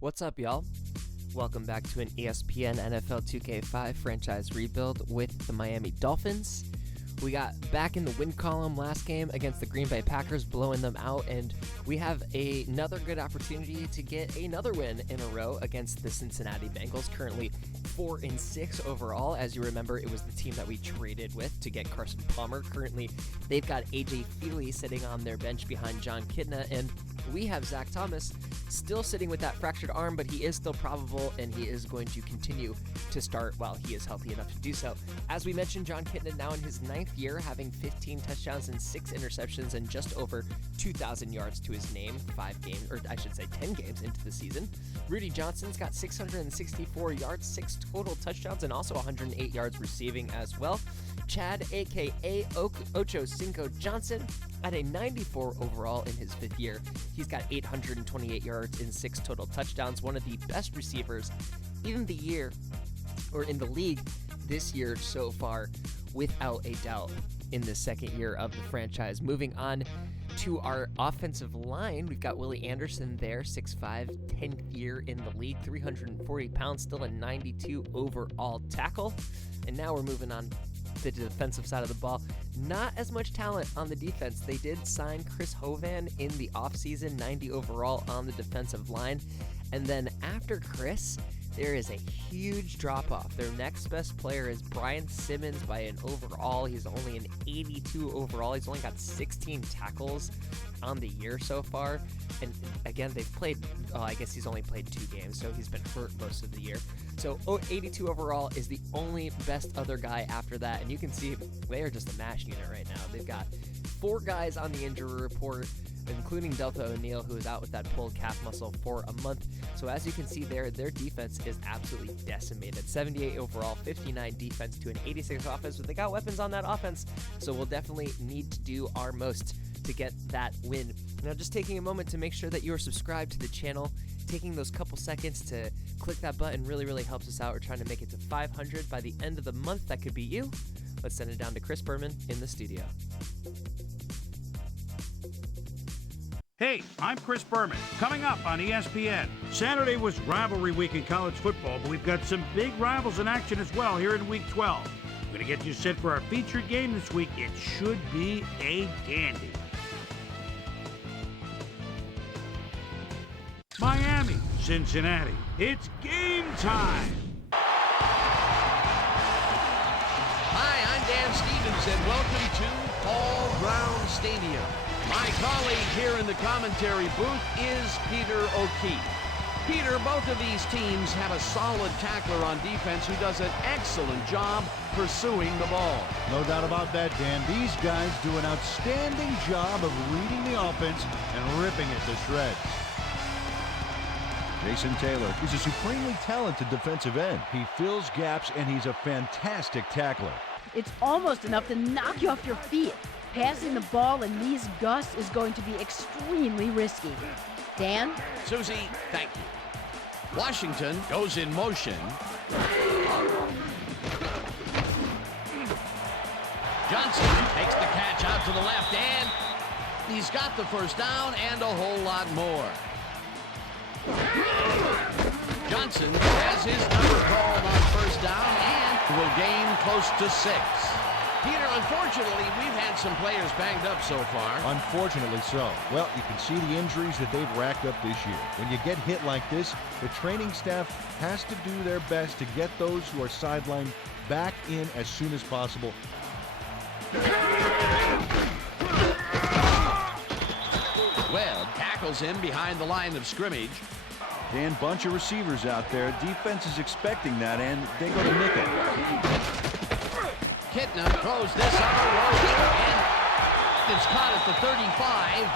What's up, y'all? Welcome back to an ESPN NFL 2K5 franchise rebuild with the Miami Dolphins. We got back in the win column last game against the Green Bay Packers, blowing them out, and we have another good opportunity to get another win in a row against the Cincinnati Bengals, currently 4-6 overall. As you remember, it was the team that we traded with to get Carson Palmer. Currently, they've got A.J. Feely sitting on their bench behind John Kitna, and we have Zach Thomas still sitting with that fractured arm, but he is still probable, and he is going to continue to start while he is healthy enough to do so. As we mentioned, John Kitna now in his 9th year, having 15 touchdowns and 6 interceptions and just over 2,000 yards to his name, 10 games into the season. Rudy Johnson's got 664 yards, 6 total touchdowns, and also 108 yards receiving as well. Chad, a.k.a. Ocho Cinco Johnson, at a 94 overall in his 5th year. He's got 828 yards and 6 total touchdowns, one of the best receivers in the league this year so far, without a doubt, in the 2nd year of the franchise. Moving on to our offensive line, we've got Willie Anderson there, 6'5", 10th year in the league, 340 pounds, still a 92 overall tackle. And now we're moving on to the defensive side of the ball. Not as much talent on the defense. They did sign Chris Hovan in the offseason, 90 overall on the defensive line. And then after Chris, there is a huge drop-off. Their next best player is Brian Simmons by an overall. He's only an 82 overall. He's only got 16 tackles on the year so far. And again, they've played, I guess he's only played 2 games, so he's been hurt most of the year. So 82 overall is the only best other guy after that. And you can see they are just a mash unit right now. They've got 4 guys on the injury report, including Delta O'Neal, who is out with that pulled calf muscle for a month. So as you can see there, their defense is absolutely decimated. 78 overall, 59 defense to an 86 offense, but they got weapons on that offense, so we'll definitely need to do our most to get that win. Now, just taking a moment to make sure that you are subscribed to the channel. Taking those couple seconds to click that button really helps us out. We're trying to make it to 500 by the end of the month. That could be you. Let's send it down to Chris Berman in the studio. Hey, I'm Chris Berman. Coming up on ESPN. Saturday was rivalry week in college football, but we've got some big rivals in action as well here in Week 12. We're going to get you set for our featured game this week. It should be a dandy. Miami, Cincinnati. It's game time. Hi, I'm Dan Stevens, and welcome to Paul Brown Stadium. My colleague here in the commentary booth is Peter O'Keefe. Peter, both of these teams have a solid tackler on defense who does an excellent job pursuing the ball. No doubt about that, Dan. These guys do an outstanding job of reading the offense and ripping it to shreds. Jason Taylor is a supremely talented defensive end. He fills gaps, and he's a fantastic tackler. It's almost enough to knock you off your feet. Passing the ball in these gusts is going to be extremely risky. Dan? Susie, thank you. Washington goes in motion. Johnson takes the catch out to the left, and he's got the first down and a whole lot more. Johnson has his number called on first down and will gain close to 6. Peter, unfortunately, we've had some players banged up so far. Unfortunately so. Well, you can see the injuries that they've racked up this year. When you get hit like this, the training staff has to do their best to get those who are sidelined back in as soon as possible. Webb tackles him behind the line of scrimmage. Dan, bunch of receivers out there. Defense is expecting that, and they go to nickel. Kitna throws this on a rope, and it's caught at the 35.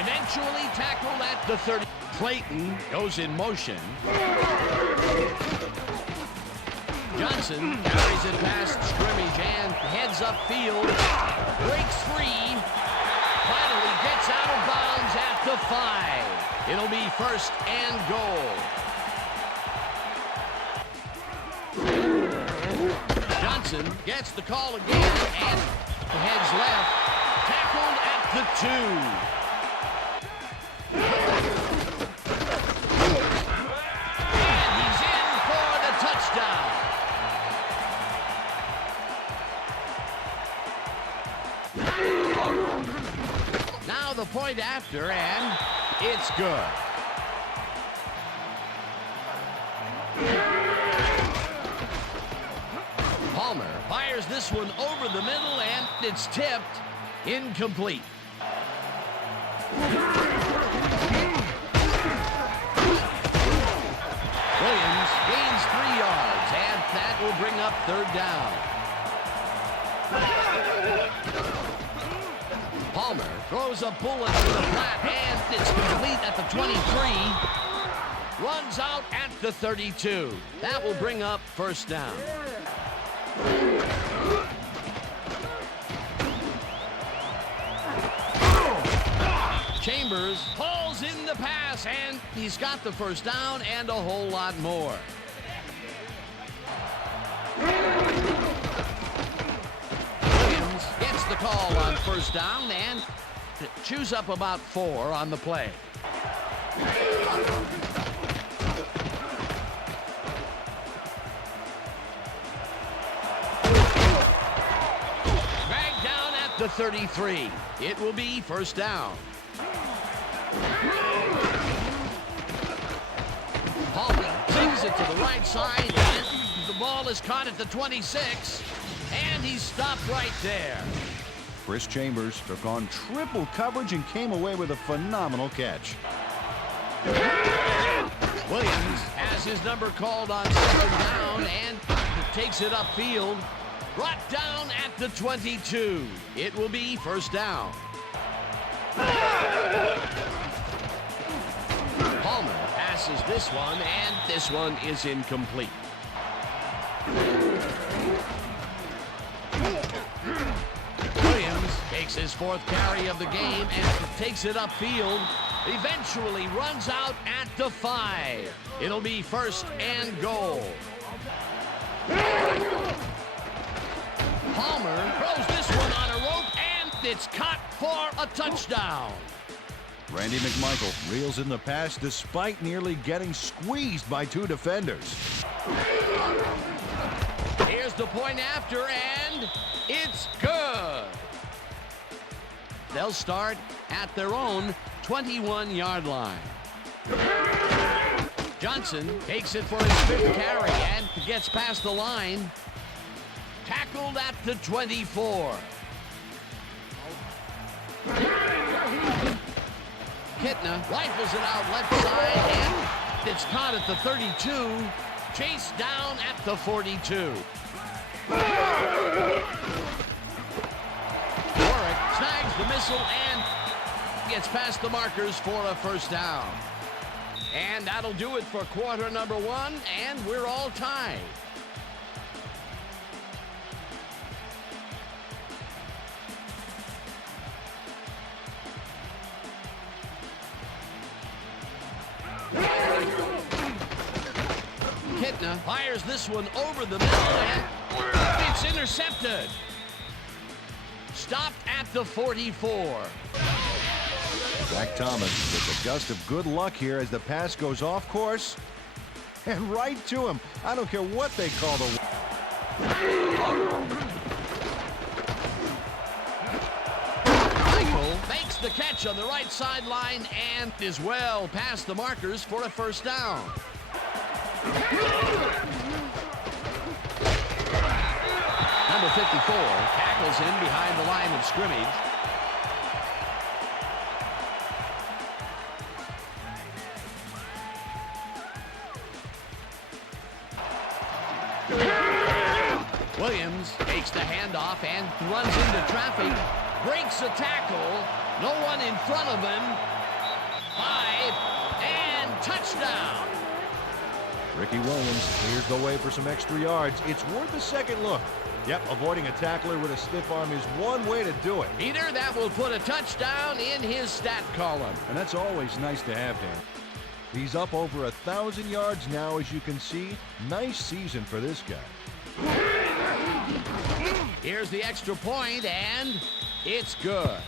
Eventually tackled at the 30. Clayton goes in motion. Johnson carries it past scrimmage and heads upfield. Breaks free. Finally gets out of bounds at the 5. It'll be first and goal. Johnson gets the call again and heads left. Tackled at the 2. point after, and it's good. Palmer fires this one over the middle, and it's tipped. Incomplete. Williams gains 3 yards, and that will bring up 3rd down. Palmer throws a bullet to the flat, and it's complete at the 23. Runs out at the 32. That will bring up 1st down. Chambers hauls in the pass, and he's got the 1st down and a whole lot more. Williams gets the call on 1st down and chews up about 4 on the play. Dragged down at the 33. It will be 1st down. Palmer brings it to the right side, and the ball is caught at the 26, and he's stopped right there. Chris Chambers took on triple coverage and came away with a phenomenal catch. Williams has his number called on 2nd down and takes it upfield. Brought down at the 22. It will be 1st down. Palmer passes this one, and this one is incomplete. Williams takes his 4th carry of the game and takes it upfield. Eventually runs out at the 5. It'll be 1st and goal. Palmer throws this one on a rope, and it's caught for a touchdown. Randy McMichael reels in the pass despite nearly getting squeezed by 2 defenders. Here's the point after, and it's good. They'll start at their own 21-yard line. Johnson takes it for his 5th carry and gets past the line. Tackled at the 24. Kitna rifles it out left side, and it's caught at the 32. Chased down at the 42. Warwick snags the missile and gets past the markers for a 1st down. And that'll do it for quarter number 1, and we're all tied. Kitna fires this one over the middle, and it's intercepted. Stopped at the 44. Zach Thomas with a gust of good luck here as the pass goes off course and right to him. I don't care what they call the... Michael makes the catch on the right sideline and is well past the markers for a 1st down. Number 54 tackles him behind the line of scrimmage. Williams takes the handoff and runs into traffic. Breaks a tackle. No one in front of him. 5, and touchdown. Ricky Williams clears the way for some extra yards. It's worth a second look. Yep, avoiding a tackler with a stiff arm is one way to do it. Peter, that will put a touchdown in his stat column. And that's always nice to have, Dan. He's up over 1,000 yards now, as you can see. Nice season for this guy. Here's the extra point, and it's good.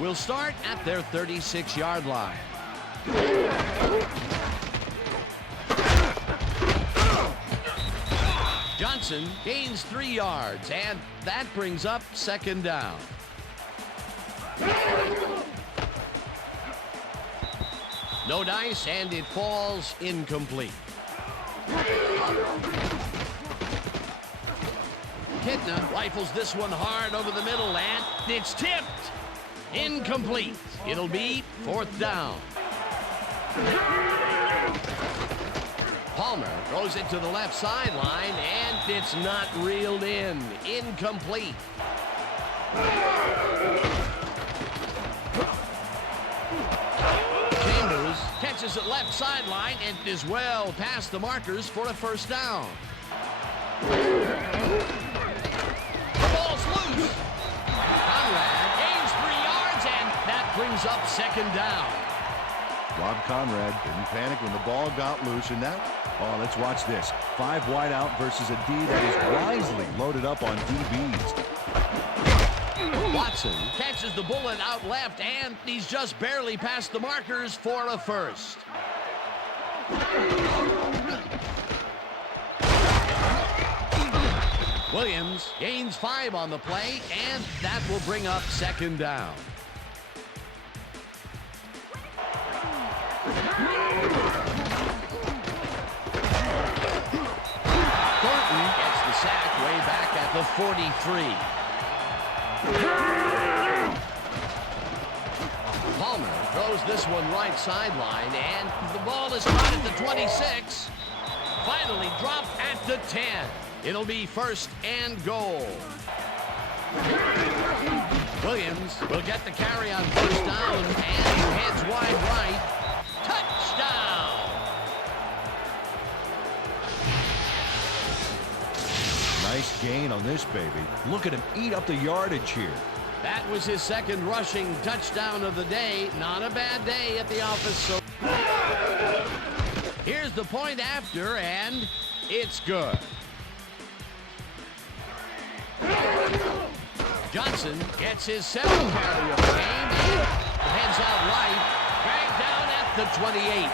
We'll start at their 36-yard line. Johnson gains 3 yards, and that brings up 2nd down. No dice, and it falls incomplete. Kitna rifles this one hard over the middle, and it's tipped. Incomplete. It'll be 4th down. Palmer throws it to the left sideline, and it's not reeled in. Incomplete. Chambers catches it left sideline and is well past the markers for a 1st down. The ball's loose. Conrad gains 3 yards, and that brings up 2nd down. Rob Conrad didn't panic when the ball got loose, and now, oh, let's watch this. 5 wide out versus a D that is wisely loaded up on DBs. Watson catches the bullet out left, and he's just barely past the markers for a 1st. Williams gains 5 on the play, and that will bring up 2nd down. Thornton gets the sack way back at the 43. Palmer throws this one right sideline, and the ball is caught at the 26. Finally dropped at the 10. It'll be 1st and goal. Williams will get the carry on 1st down, and heads wide right. Touchdown! Nice gain on this baby. Look at him eat up the yardage here. That was his 2nd rushing touchdown of the day. Not a bad day at the office. So here's the point after, and it's good. Johnson gets his 7th carry of the game and heads out right, dragged down at the 28.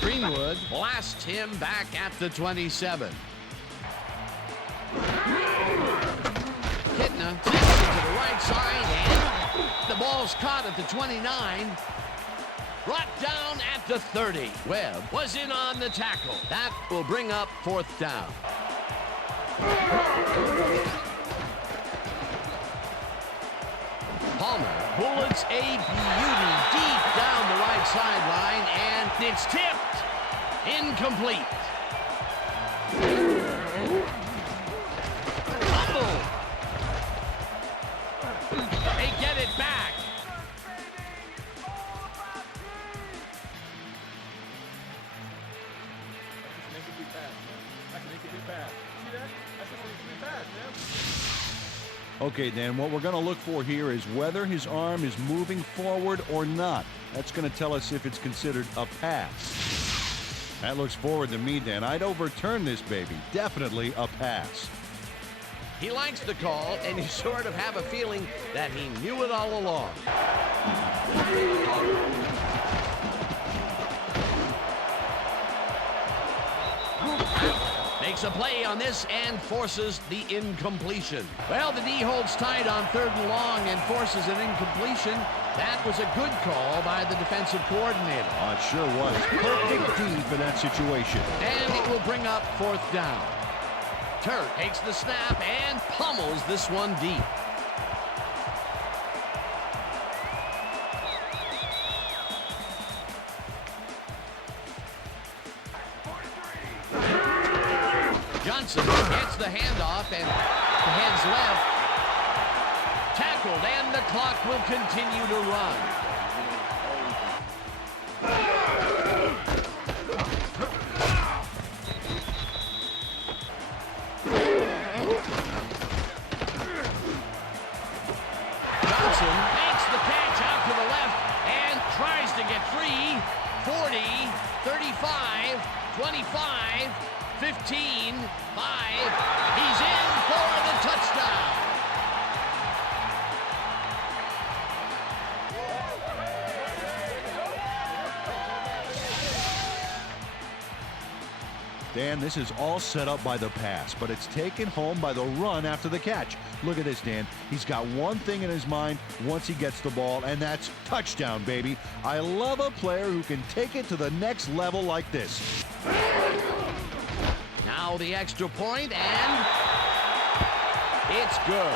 Greenwood blasts him back at the 27. Kitna takes it to the right side, and the ball's caught at the 29. Brought down at the 30. Webb was in on the tackle. That will bring up 4th down. Palmer bullets a beauty deep down the right sideline, and it's tipped. Incomplete. Fumble. They get it back. Okay, Dan, what we're going to look for here is whether his arm is moving forward or not. That's going to tell us if it's considered a pass. That looks forward to me, Dan. I'd overturn this baby. Definitely a pass. He likes the call, and you sort of have a feeling that he knew it all along. Makes a play on this and forces the incompletion. Well, the D holds tight on 3rd and long and forces an incompletion. That was a good call by the defensive coordinator. Oh, it sure was. Perfect D for that situation. And it will bring up 4th down. Turk takes the snap and pummels this one deep. Johnson gets the handoff and heads left. Tackled, and the clock will continue to run. Johnson makes the catch out to the left and tries to get free. 40, 35, 25, 15, 5. He's in for the touchdown. Dan, this is all set up by the pass, but it's taken home by the run after the catch. Look at this, Dan. He's got one thing in his mind once he gets the ball, and that's touchdown, baby. I love a player who can take it to the next level like this. Now the extra point, and it's good.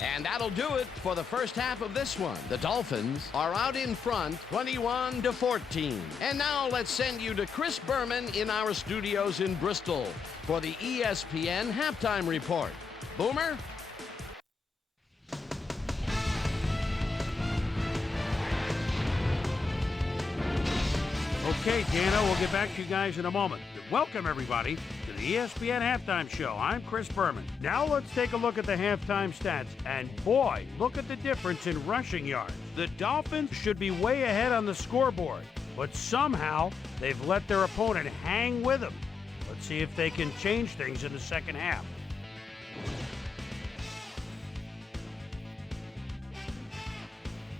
And that'll do it for the first half of this one. The Dolphins are out in front, 21-14. And now let's send you to Chris Berman in our studios in Bristol for the ESPN Halftime Report. Boomer? Okay, Dano, we'll get back to you guys in a moment. Welcome, everybody, to the ESPN Halftime Show. I'm Chris Berman. Now let's take a look at the halftime stats. And boy, look at the difference in rushing yards. The Dolphins should be way ahead on the scoreboard, but somehow they've let their opponent hang with them. Let's see if they can change things in the second half.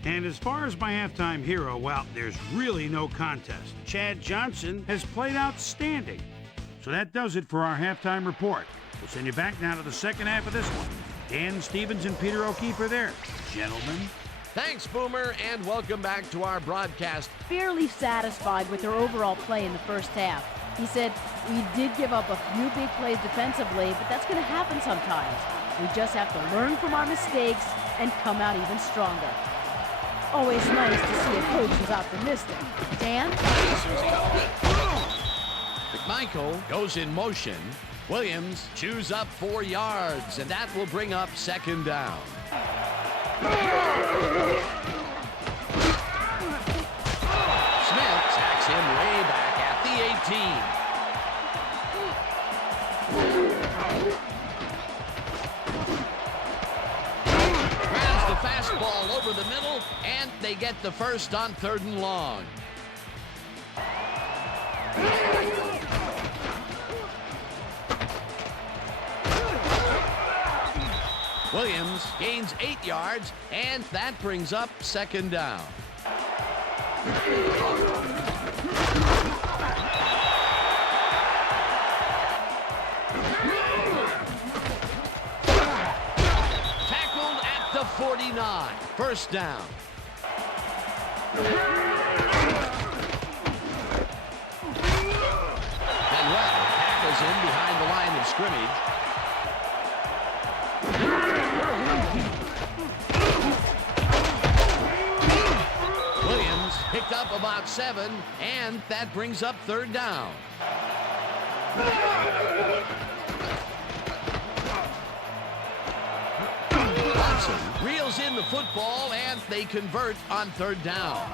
And as far as my halftime hero, well, there's really no contest. Chad Johnson has played outstanding. So that does it for our halftime report. We'll send you back now to the second half of this one. Dan Stevens and Peter O'Keefe are there. Gentlemen. Thanks, Boomer, and welcome back to our broadcast. Fairly satisfied with their overall play in the first half. He said, we did give up a few big plays defensively, but that's going to happen sometimes. We just have to learn from our mistakes and come out even stronger. Always nice to see a coach who's optimistic. Dan? McMichael goes in motion. Williams chews up 4 yards, and that will bring up second down. Smith sacks him way back at the 18. Grabs the fastball over the middle, and they get the first on 3rd and long. Williams gains 8 yards, and that brings up second down. Tackled at the 49. First down. Manuel tackles him behind the line of scrimmage. Williams picked up about 7, and that brings up 3rd down. Johnson reels in the football, and they convert on 3rd down.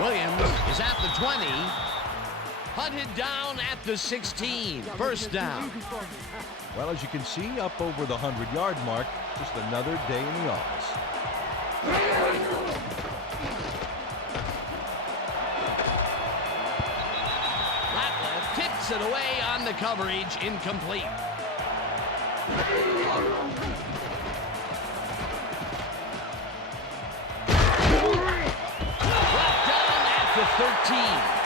Williams is at the 20. Hunted down at the 16. First down. Well, as you can see, up over the 100-yard mark, just another day in the office. Ratliff tips it away on the coverage, incomplete. Brought down at the 13.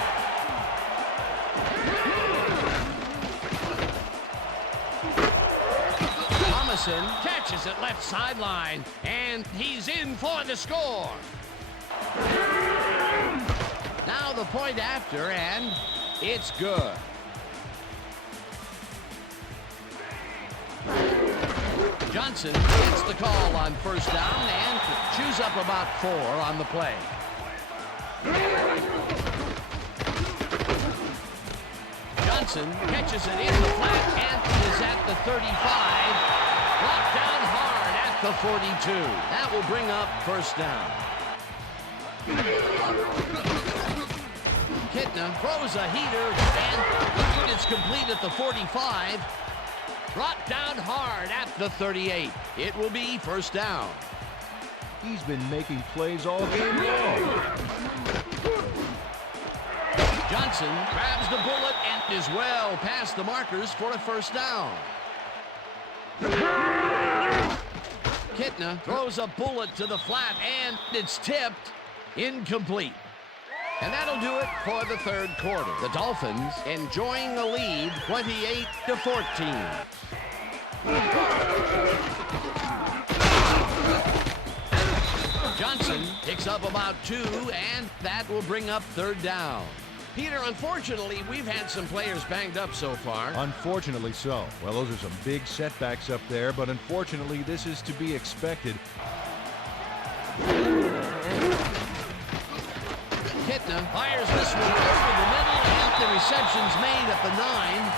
Catches it left sideline, and he's in for the score. Now the point after, and it's good. Johnson gets the call on first down and chews up about 4 on the play. Johnson catches it in the flat and is at the 35. Brought down hard at the 42. That will bring up first down. Kitna throws a heater, and it's complete at the 45. Brought down hard at the 38. It will be first down. He's been making plays all game long. Johnson grabs the bullet and is well past the markers for a first down. Kitna throws a bullet to the flat, and it's tipped. Incomplete. And that'll do it for the third quarter. The Dolphins enjoying the lead, 28-14. Johnson picks up about 2, and that will bring up third down. Peter, unfortunately, we've had some players banged up so far. Unfortunately so. Well, those are some big setbacks up there, but unfortunately, this is to be expected. Kitna fires this one over the middle, and the reception's made at the 9.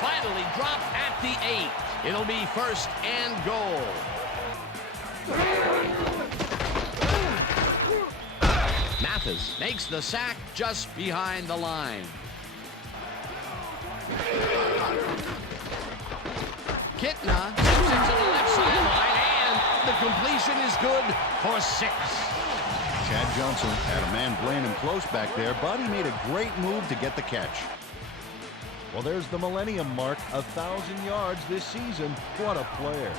Finally dropped at the 8. It'll be first and goal. Mathis makes the sack just behind the line. Kitna steps into the left sideline, and the completion is good for 6. Chad Johnson had a man playing him close back there, but he made a great move to get the catch. Well, there's the millennium mark, 1,000 yards this season. What a player.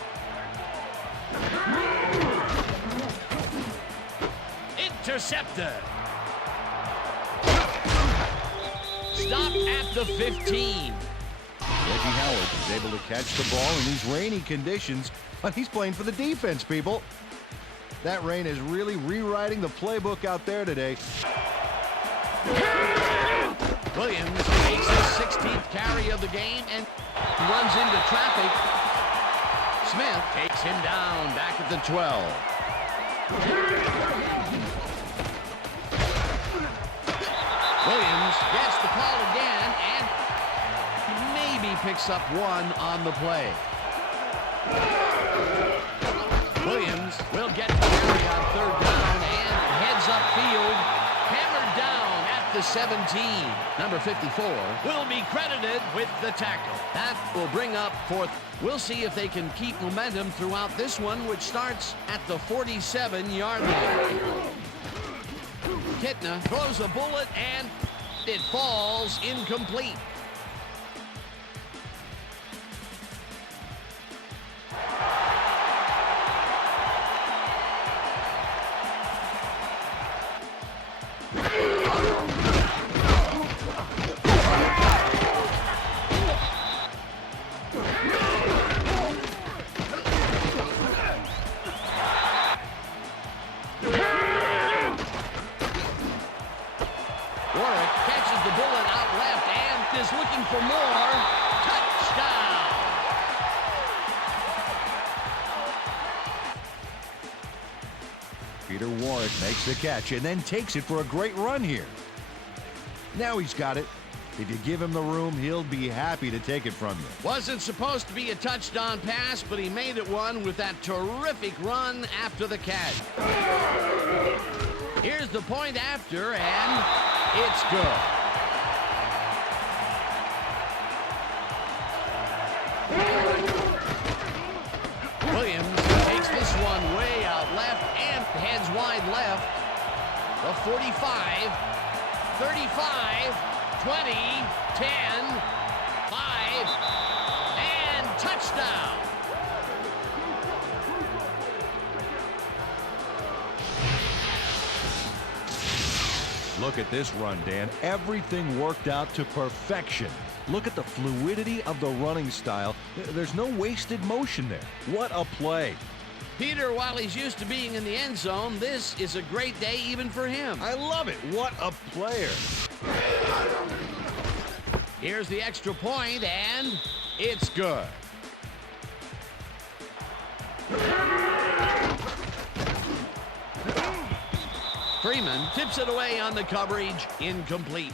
Intercepted. Stop at the 15. Reggie Howard is able to catch the ball in these rainy conditions, but he's playing for the defense, people. That rain is really rewriting the playbook out there today. Williams takes his 16th carry of the game and runs into traffic. Smith takes him down back at the 12. Williams gets the call again and maybe picks up 1 on the play. Williams will get the carry on third down and heads upfield, hammered down at the 17. Number 54 will be credited with the tackle. That will bring up fourth. We'll see if they can keep momentum throughout this one, which starts at the 47-yard line. Kitna throws a bullet, and it falls incomplete. Looking for more. Touchdown! Peter Warwick makes the catch and then takes it for a great run here. Now he's got it. If you give him the room, he'll be happy to take it from you. Wasn't supposed to be a touchdown pass, but he made it one with that terrific run after the catch. Here's the point after, and it's good. Williams takes this one way out left and heads wide left. The 45, 35, 20, 10, 5, and touchdown. Look at this run, Dan. Everything worked out to perfection. Look at the fluidity of the running style. There's no wasted motion there. What a play. Peter, while he's used to being in the end zone, this is a great day even for him. I love it. What a player. Here's the extra point, and it's good. Freeman tips it away on the coverage. Incomplete.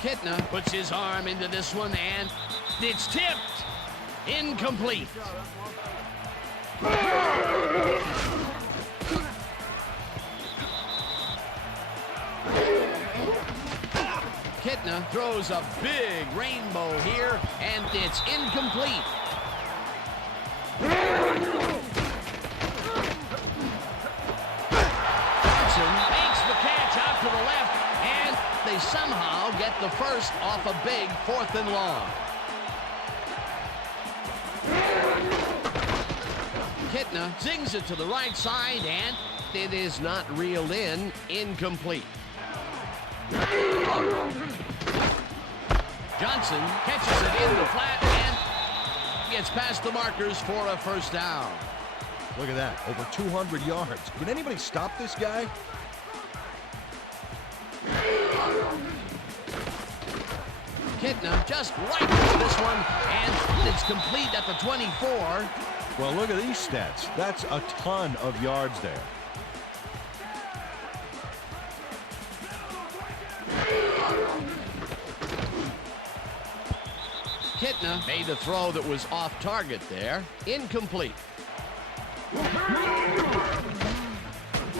Kitna puts his arm into this one, and it's tipped. Incomplete. Kitna throws a big rainbow here, and it's incomplete. Johnson makes the catch. somehow get the first off a big 4th and long. Kitna zings it to the right side, and it is not reeled in. Incomplete. Johnson catches it in the flat and gets past the markers for a first down. Look at that, over 200 yards. Can anybody stop this guy? Kitna just right to this one, and it's complete at the 24. Well, look at these stats. That's a ton of yards there. Kitna made a throw that was off target there. Incomplete.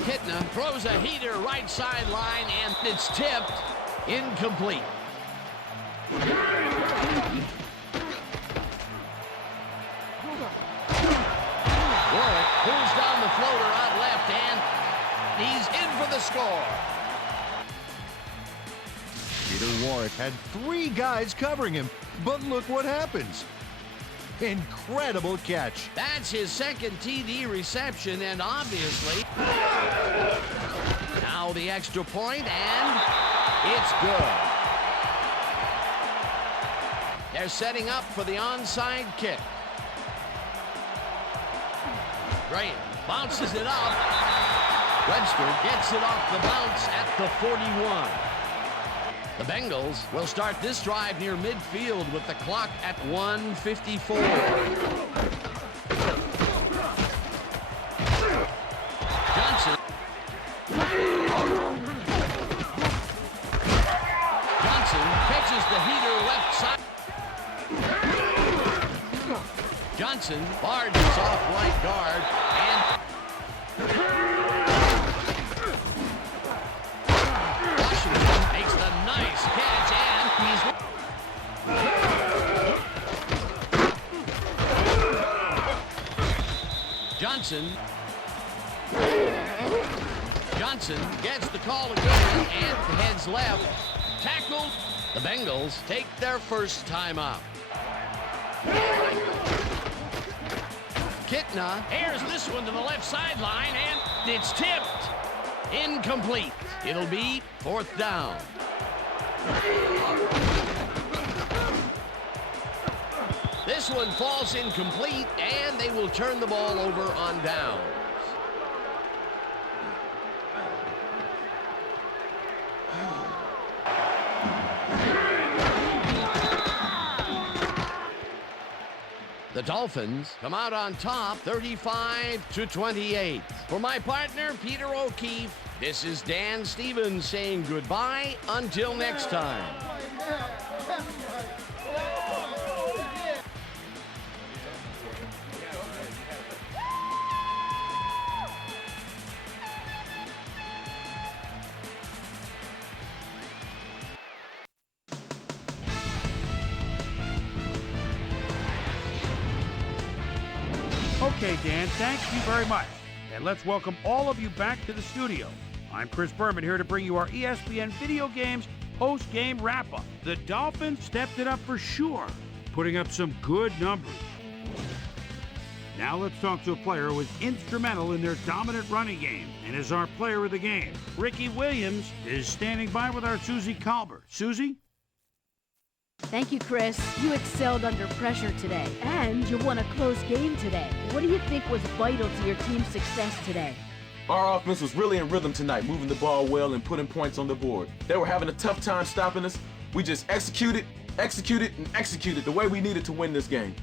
Kitna throws a heater right sideline, and it's tipped. Incomplete. Warwick pulls down the floater out left, and he's in for the score. Peter Warwick had 3 guys covering him, but look what happens. Incredible catch. That's his second TD reception, and obviously now the extra point, and it's good. They're setting up for the onside kick. Graham bounces it up. Webster gets it off the bounce at the 41. The Bengals will start this drive near midfield with the clock at 1:54. Johnson. Johnson catches the heater left side. Johnson barges off right guard, and Washington makes the nice catch, and he's Johnson gets the call again and heads left. Tackled. The Bengals take their first timeout. Kitna airs this one to the left sideline, and it's tipped. Incomplete. It'll be 4th down. This one falls incomplete, and they will turn the ball over on downs. The Dolphins come out on top, 35-28. For my partner, Peter O'Keefe, this is Dan Stevens saying goodbye until next time. Okay, Dan, thank you very much. And let's welcome all of you back to the studio. I'm Chris Berman here to bring you our ESPN Video Games post-game wrap-up. The Dolphins stepped it up for sure, putting up some good numbers. Now let's talk to a player who was instrumental in their dominant running game and is our player of the game. Ricky Williams is standing by with our Susie Colbert. Susie? Thank you, Chris. You excelled under pressure today, and you won a close game today. What do you think was vital to your team's success today? Our offense was really in rhythm tonight, moving the ball well and putting points on the board. They were having a tough time stopping us. We just executed the way we needed to win this game.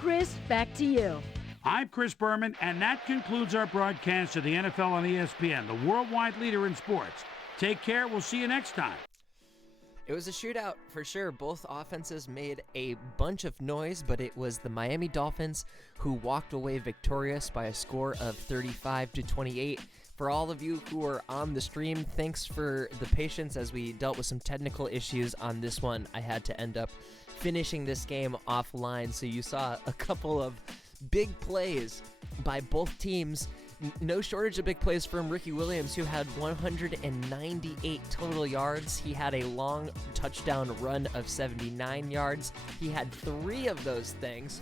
Chris, back to you. I'm Chris Berman, and that concludes our broadcast of the NFL on ESPN, the worldwide leader in sports. Take care. We'll see you next time. It was a shootout for sure. Both offenses made a bunch of noise, but it was the Miami Dolphins who walked away victorious by a score of 35-28. For all of you who are on the stream, thanks for the patience as we dealt with some technical issues on this one. I had to end up finishing this game offline, so you saw a couple of big plays by both teams No shortage of big plays from Ricky Williams, who had 198 total yards. He had a long touchdown run of 79 yards. He had 3 of those things.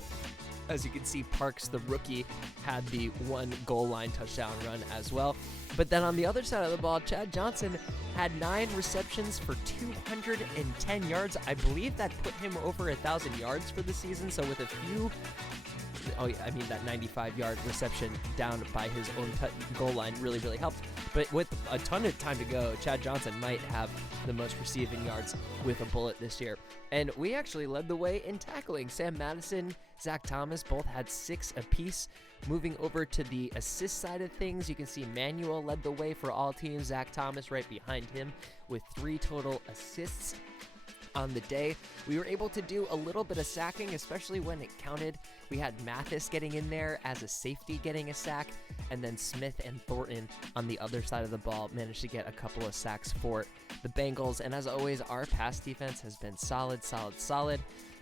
As you can see, Parks, the rookie, had the 1 goal line touchdown run as well. But then on the other side of the ball, Chad Johnson had 9 receptions for 210 yards. I believe that put him over 1,000 yards for the season. So with a few, that 95-yard reception down by his own goal line really, really helped. But with a ton of time to go, Chad Johnson might have the most receiving yards with a bullet this year. And we actually led the way in tackling. Sam Madison, Zach Thomas both had 6 apiece. Moving over to the assist side of things, you can see Manuel led the way for all teams. Zach Thomas right behind him with 3 total assists. On the day, we were able to do a little bit of sacking, especially when it counted. We had Mathis getting in there as a safety getting a sack, and then Smith and Thornton on the other side of the ball managed to get a couple of sacks for the Bengals. And as always, our pass defense has been solid.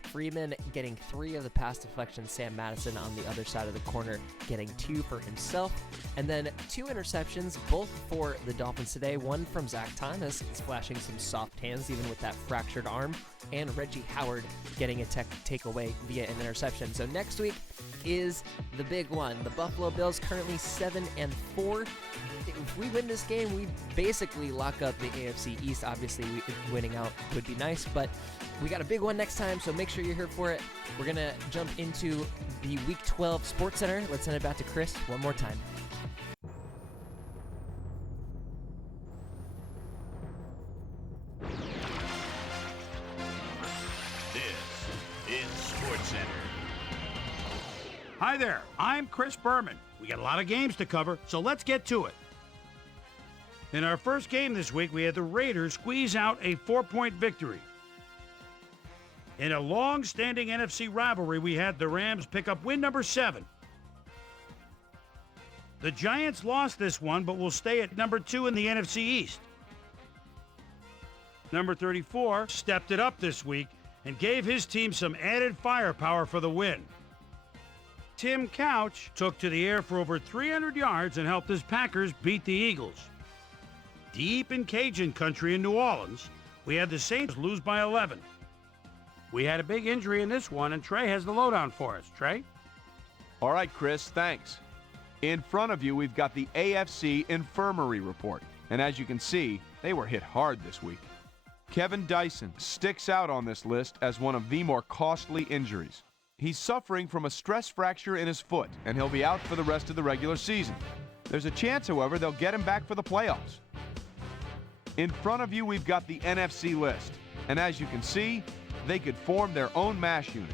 Freeman getting 3 of the pass deflections, Sam Madison on the other side of the corner getting 2 for himself, and then 2 interceptions, both for the Dolphins today. 1 from Zach Thomas, flashing some soft hands even with that fractured arm, and Reggie Howard getting a takeaway via an interception. So next week is the big one. The Buffalo Bills currently 7-4. If we win this game, we basically lock up the AFC East. Obviously, winning out would be nice, but we got a big one next time, so make sure you're here for it. We're going to jump into the Week 12 SportsCenter. Let's send it back to Chris one more time. This is SportsCenter. Hi there, I'm Chris Berman. We got a lot of games to cover, so let's get to it. In our first game this week, we had the Raiders squeeze out a 4-point victory. In a long-standing NFC rivalry, we had the Rams pick up win number 7. The Giants lost this one, but will stay at number 2 in the NFC East. Number 34 stepped it up this week and gave his team some added firepower for the win. Tim Couch took to the air for over 300 yards and helped his Packers beat the Eagles. Deep in Cajun country in New Orleans, we had the Saints lose by 11. We had a big injury in this one, and Trey has the lowdown for us. Trey? All right, Chris, thanks. In front of you, we've got the AFC Infirmary Report. And as you can see, they were hit hard this week. Kevin Dyson sticks out on this list as one of the more costly injuries. He's suffering from a stress fracture in his foot, and he'll be out for the rest of the regular season. There's a chance, however, they'll get him back for the playoffs. In front of you, we've got the NFC list. And as you can see, they could form their own MASH unit.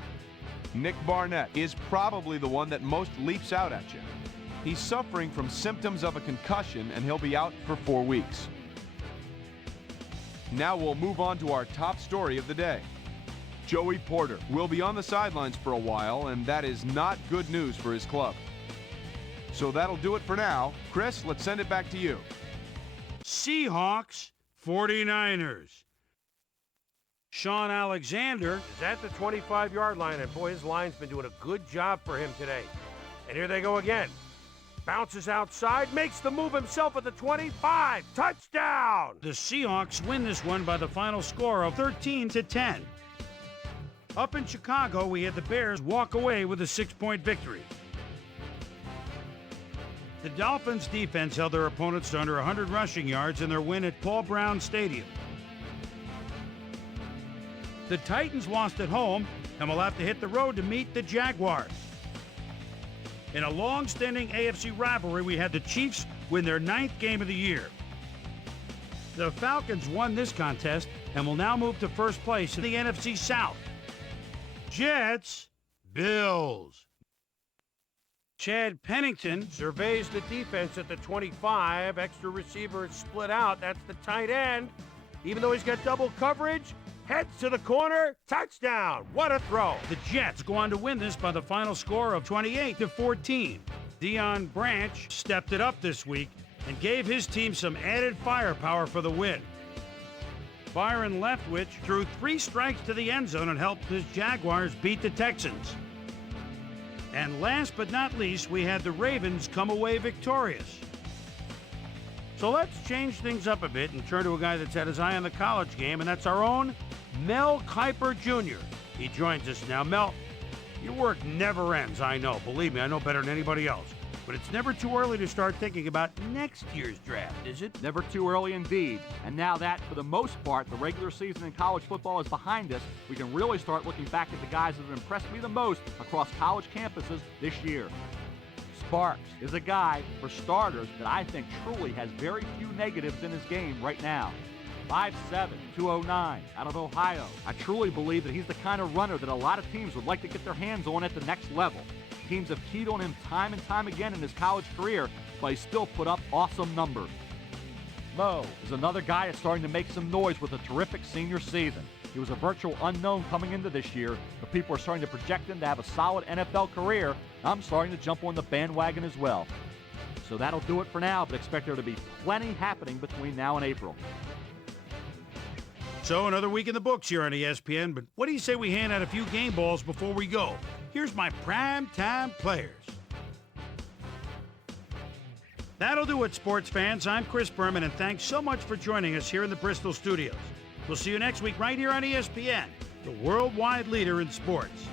Nick Barnett is probably the one that most leaps out at you. He's suffering from symptoms of a concussion, and he'll be out for 4 weeks. Now we'll move on to our top story of the day. Joey Porter will be on the sidelines for a while, and that is not good news for his club. So that'll do it for now. Chris, let's send it back to you. Seahawks, 49ers. Sean Alexander is at the 25-yard line, and boy, his line's been doing a good job for him today. And here they go again. Bounces outside, makes the move himself at the 25. Touchdown! The Seahawks win this one by the final score of 13-10. Up in Chicago, we had the Bears walk away with a 6-point victory. The Dolphins' defense held their opponents to under 100 rushing yards in their win at Paul Brown Stadium. The Titans lost at home and will have to hit the road to meet the Jaguars. In a long-standing AFC rivalry, we had the Chiefs win their 9th game of the year. The Falcons won this contest and will now move to first place in the NFC South. Jets, Bills. Chad Pennington surveys the defense at the 25. Extra receivers split out. That's the tight end. Even though he's got double coverage, heads to the corner, touchdown. What a throw. The Jets go on to win this by the final score of 28-14. Deion Branch stepped it up this week and gave his team some added firepower for the win. Byron Leftwich threw 3 strikes to the end zone and helped his Jaguars beat the Texans. And last but not least, we had the Ravens come away victorious. So let's change things up a bit and turn to a guy that's had his eye on the college game, and that's our own Mel Kiper Jr. He joins us now. Mel, your work never ends, I know. Believe me, I know better than anybody else. But it's never too early to start thinking about next year's draft, is it? Never too early indeed. And now that, for the most part, the regular season in college football is behind us, we can really start looking back at the guys that have impressed me the most across college campuses this year. Sparks is a guy, for starters, that I think truly has very few negatives in his game right now. 5'7", 209, out of Ohio. I truly believe that he's the kind of runner that a lot of teams would like to get their hands on at the next level. Teams have keyed on him time and time again in his college career, but he still put up awesome numbers. Mo is another guy that's starting to make some noise with a terrific senior season. He was a virtual unknown coming into this year, but people are starting to project him to have a solid NFL career. I'm starting to jump on the bandwagon as well. So that'll do it for now, but expect there to be plenty happening between now and April. So another week in the books here on ESPN, but what do you say we hand out a few game balls before we go? Here's my primetime players. That'll do it, sports fans. I'm Chris Berman, and thanks so much for joining us here in the Bristol studios. We'll see you next week right here on ESPN, the worldwide leader in sports.